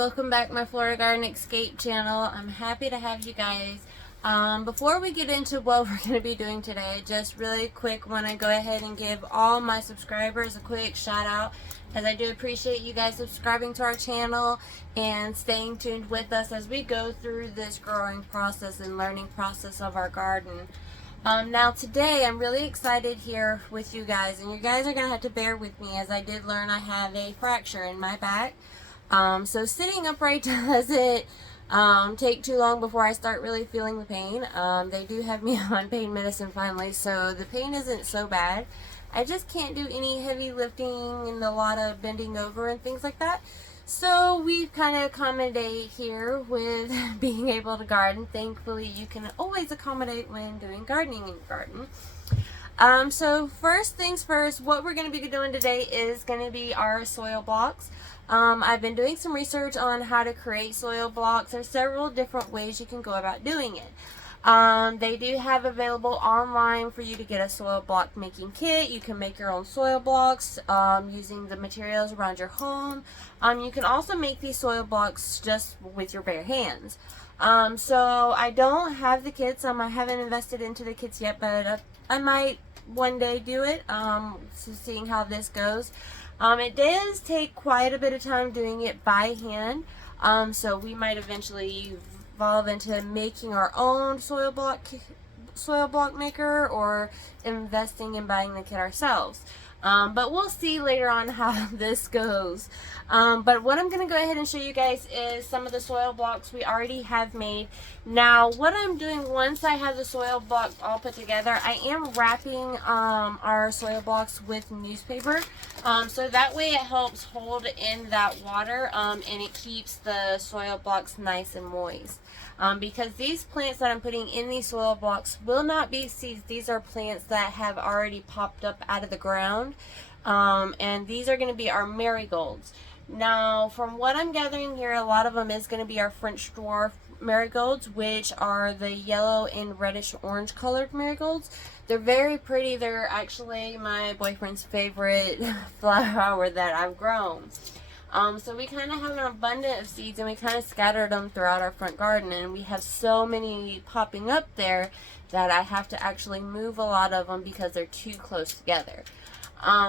welcome back my Florida Garden Escape channel. I'm happy to have you guys. Before we get into what we're going to be doing today, just really quick want to go ahead and give all my subscribers a quick shout out, as I do appreciate you guys subscribing to our channel and staying tuned with us as we go through this growing process and learning process of our garden. Now today I'm really excited here with you guys, and you guys are going to have to bear with me as I did learn I have a fracture in my back. So sitting upright doesn't take too long before I start really feeling the pain. They do have me on pain medicine finally, so the pain isn't so bad. I just can't do any heavy lifting and a lot of bending over and things like that. So we've kind of accommodate here with being able to garden. Thankfully, you can always accommodate when doing gardening in your garden. So first things first, what we're going to be doing today is going to be our soil blocks. I've been doing some research on how to create soil blocks. There's several different ways you can go about doing it. They do have available online for you to get a soil block making kit. You can make your own soil blocks using the materials around your home. You can also make these soil blocks just with your bare hands. So I don't have the kits. I haven't invested into the kits yet, but I might one day do it. So seeing how this goes. It does take quite a bit of time doing it by hand. So we might eventually evolve into making our own soil block maker, or investing in buying the kit ourselves. But we'll see later on how this goes. But what I'm going to go ahead and show you guys is some of the soil blocks we already have made. Now, what I'm doing once I have the soil blocks all put together, I am wrapping our soil blocks with newspaper. So that way it helps hold in that water, and it keeps the soil blocks nice and moist. Because these plants that I'm putting in these soil blocks will not be seeds. These are plants that have already popped up out of the ground. And these are going to be our marigolds. Now, from what I'm gathering here, a lot of them is going to be our French dwarf marigolds, which are the yellow and reddish orange colored marigolds. They're very pretty. They're actually my boyfriend's favorite flower that I've grown. So we kind of have an abundance of seeds, and we kind of scattered them throughout our front garden, and we have so many popping up there that I have to actually move a lot of them because they're too close together.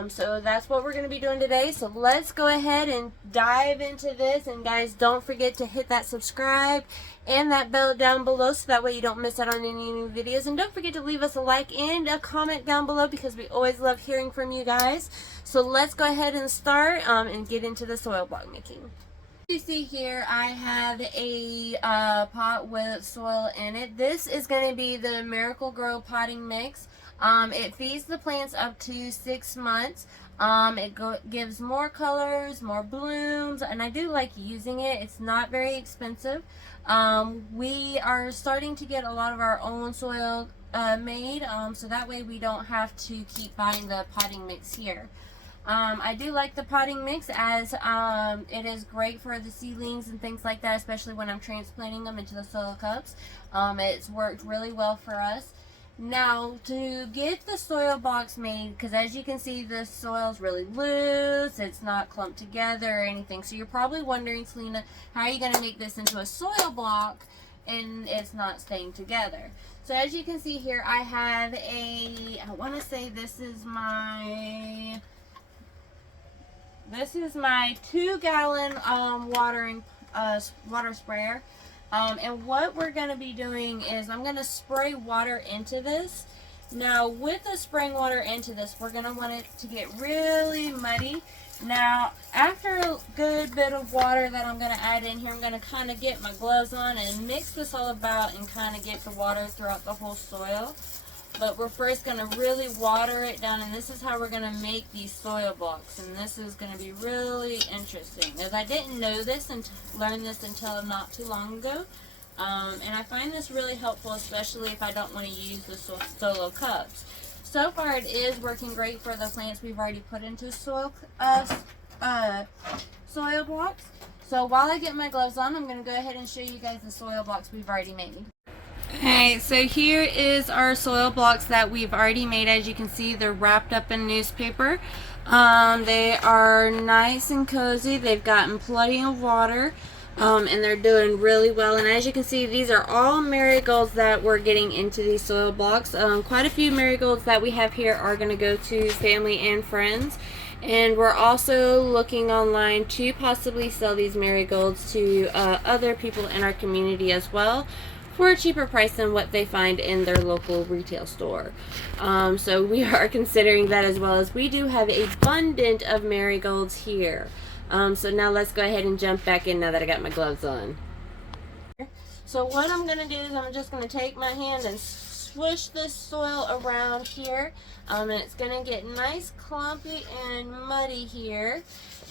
So that's what we're going to be doing today. So let's go ahead and dive into this. And guys, don't forget to hit that subscribe and that bell down below, so that way you don't miss out on any new videos. And don't forget to leave us a like and a comment down below, because we always love hearing from you guys. So let's go ahead and start and get into the soil block making. You see here I have a pot with soil in it. This is going to be the Miracle-Gro potting mix. It feeds the plants up to 6 months. It gives more colors, more blooms, and I do like using it. It's not very expensive. We are starting to get a lot of our own soil made, so that way we don't have to keep buying the potting mix here. I do like the potting mix, as it is great for the seedlings and things like that, especially when I'm transplanting them into the soil cups. It's worked really well for us. Now, to get the soil blocks made, because as you can see, the soil is really loose, it's not clumped together or anything. So you're probably wondering, Selena, how are you going to make this into a soil block and it's not staying together? So as you can see here, I have I want to say this is my 2-gallon water sprayer. And what we're going to be doing is I'm going to spray water into this. Now, with the spraying water into this, we're going to want it to get really muddy. Now, after a good bit of water that I'm going to add in here, I'm going to kind of get my gloves on and mix this all about and kind of get the water throughout the whole soil. But we're first going to really water it down, and this is how we're going to make these soil blocks. And this is going to be really interesting, as I didn't know this and learned this until not too long ago. And I find this really helpful, especially if I don't want to use the solo cups. So far, it is working great for the plants we've already put into soil blocks. So while I get my gloves on, I'm going to go ahead and show you guys the soil blocks we've already made. Alright, so here is our soil blocks that we've already made. As you can see, they're wrapped up in newspaper. They are nice and cozy. They've gotten plenty of water. And they're doing really well. And as you can see, these are all marigolds that we're getting into these soil blocks. Quite a few marigolds that we have here are going to go to family and friends. And we're also looking online to possibly sell these marigolds to other people in our community as well for a cheaper price than what they find in their local retail store. So we are considering that, as well as we do have abundant of marigolds here. So now let's go ahead and jump back in now that I got my gloves on. So what I'm going to do is I'm just going to take my hand and swoosh this soil around here. And it's going to get nice clumpy and muddy here.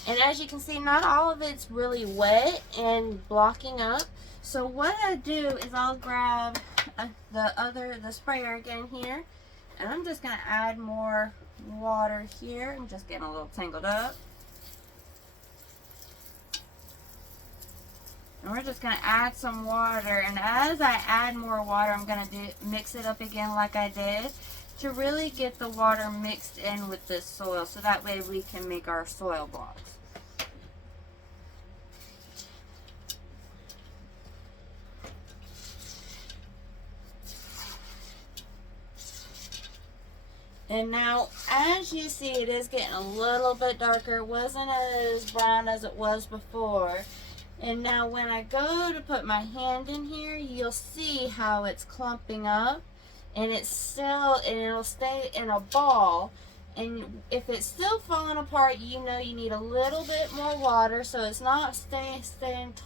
And as you can see, not all of it's really wet and blocking up. So what I do is I'll grab the sprayer again here. And I'm just going to add more water here. I'm just getting a little tangled up. And we're just going to add some water, and as I add more water, I'm going to mix it up again like I did to really get the water mixed in with this soil, so that way we can make our soil blocks. And now, as you see, it is getting a little bit darker. It wasn't as brown as it was before. And now when I go to put my hand in here, you'll see how it's clumping up, and it'll stay in a ball. And if it's still falling apart, you know you need a little bit more water, so it's not staying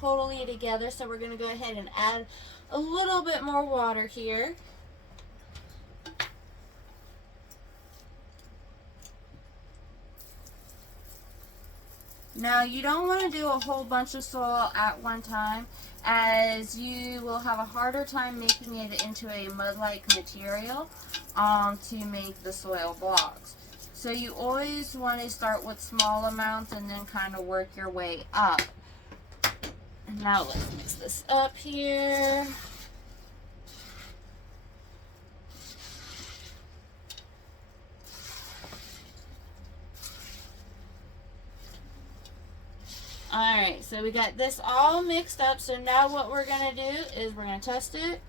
totally together. So we're going to go ahead and add a little bit more water here. Now, you don't want to do a whole bunch of soil at one time, as you will have a harder time making it into a mud-like material to make the soil blocks. So you always want to start with small amounts and then kind of work your way up. Now let's mix this up here. Alright, so we got this all mixed up. So now what we're going to do is we're going to test it.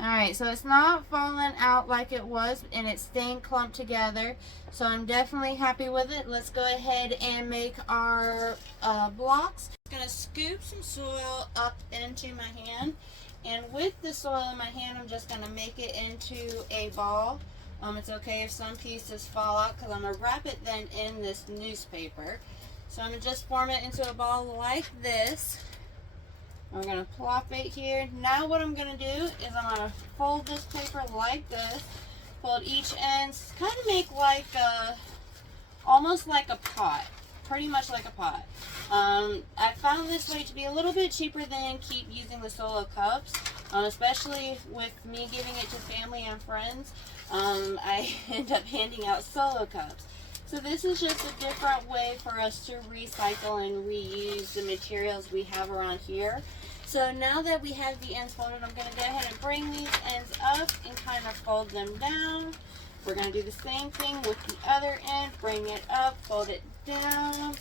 Alright, so it's not falling out like it was, and it's staying clumped together. So I'm definitely happy with it. Let's go ahead and make our blocks. I'm going to scoop some soil up into my hand. And with the soil in my hand, I'm just going to make it into a ball. It's okay if some pieces fall out, because I'm going to wrap it then in this newspaper. So I'm going to just form it into a ball like this. I'm going to plop it here. Now what I'm going to do is I'm going to fold this paper like this. Fold each end, kind of make like almost like a pot. Pretty much like a pot. I found this way to be a little bit cheaper than keep using the solo cups. Especially with me giving it to family and friends. I end up handing out solo cups. So this is just a different way for us to recycle and reuse the materials we have around here. So now that we have the ends folded, I'm going to go ahead and bring these ends up and kind of fold them down. We're going to do the same thing with the other end. Bring it up, fold it down,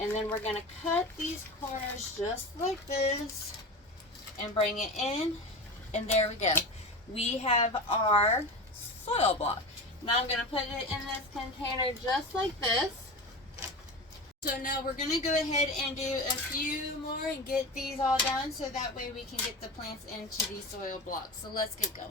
and then we're going to cut these corners just like this and bring it in, and there we go. We have our soil block. Now I'm going to put it in this container just like this. So now we're going to go ahead and do a few more and get these all done, so that way we can get the plants into these soil blocks. So let's get going.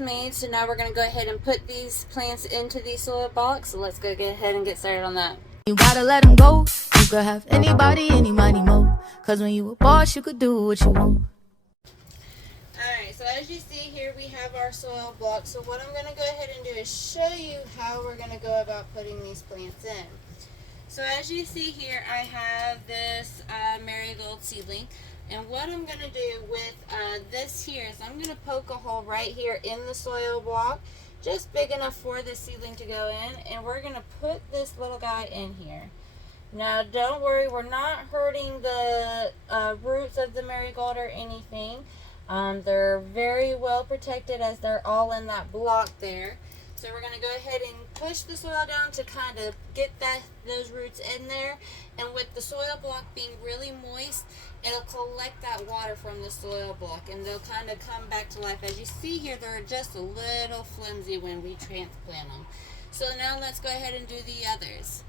made. So now we're going to go ahead and put these plants into the soil block. So let's go get ahead and get started on that. You gotta let them go. You could have anybody, any money, mo. Cause when you a boss, you could do what you want. Alright, so as you see here, we have our soil block. So what I'm going to go ahead and do is show you how we're going to go about putting these plants in. So as you see here, I have this marigold seedling. And what I'm going to do with this here is I'm going to poke a hole right here in the soil block, just big enough for the seedling to go in. And we're going to put this little guy in here. Now, don't worry, we're not hurting the roots of the marigold or anything. They're very well protected as they're all in that block there. So we're going to go ahead and push the soil down to kind of get those roots in there. And with the soil block being really moist, it'll collect that water from the soil block and they'll kind of come back to life. As you see here, they're just a little flimsy when we transplant them. So now let's go ahead and do the others.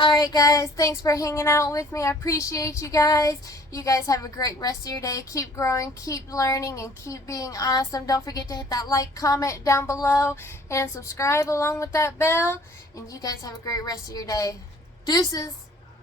Alright guys, thanks for hanging out with me. I appreciate you guys. You guys have a great rest of your day. Keep growing, keep learning, and keep being awesome. Don't forget to hit that like, comment down below, and subscribe along with that bell. And you guys have a great rest of your day. Deuces!